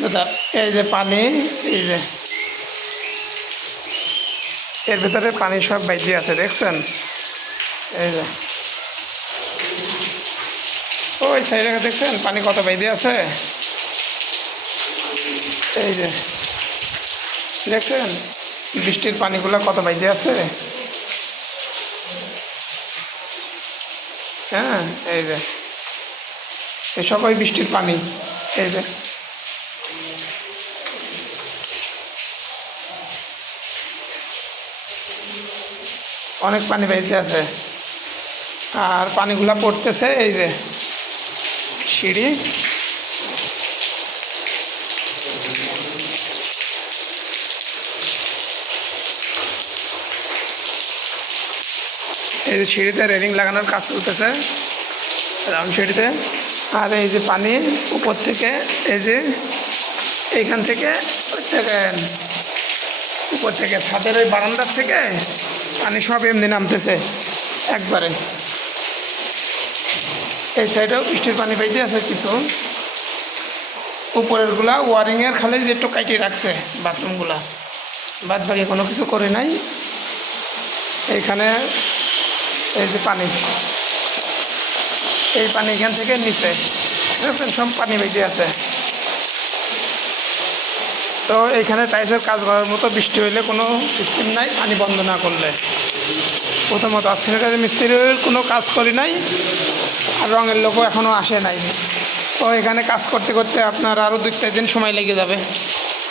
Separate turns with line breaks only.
দাদা, এই যে পানি, এই যে। এর ভিতরে পানি সব বাইরে আছে, দেখছেন? এই যে। ওই সাইডে দেখছেন, পানি কত বাইরে আছে? এই যে। দেখছেন? বৃষ্টির পানিগুলো কত বাইরে আছে? হ্যাঁ এই যে। এসব ওই বৃষ্টির পানি, এই যে। অনেক পানি বাইতে আছে। আর পানিগুলা পড়তেছে, এই যে সিঁড়ি। এই যে সিঁড়িতে রেলিং লাগানোর কাজ চলতেছে, রাউন্ড সিঁড়িতে। আর এই যে পানি উপর থেকে, এই যে এইখান থেকে উপর থেকে ছাদের ওই বারান্দার থেকে পানি সব এমনি নামতেছে, একবারে। এই সাইডেও বৃষ্টির পানি পাইতে আছে কিছু। উপরেরগুলা ওয়ারিংয়ের খালি যে একটু কাটিয়ে রাখছে বাথরুমগুলা বাদ বাকি কোনো কিছু করে নাই। এইখানে এই যে পানি। এই পানি এখান থেকে নিচে। সব পানি বেরিয়ে আছে। তো এইখানে টাইসের কাজ করার মতো বৃষ্টি হইলে কোনো সিস্টেম নাই, পানি বন্ধ না করলে। প্রথমত আর মিস্ত্রি মিস্ত্রির কোনো কাজ করি নাই, আর রঙের লোকও এখনও আসে নাই। তো এখানে কাজ করতে করতে আপনার আরও দু চার দিন সময় লেগে যাবে।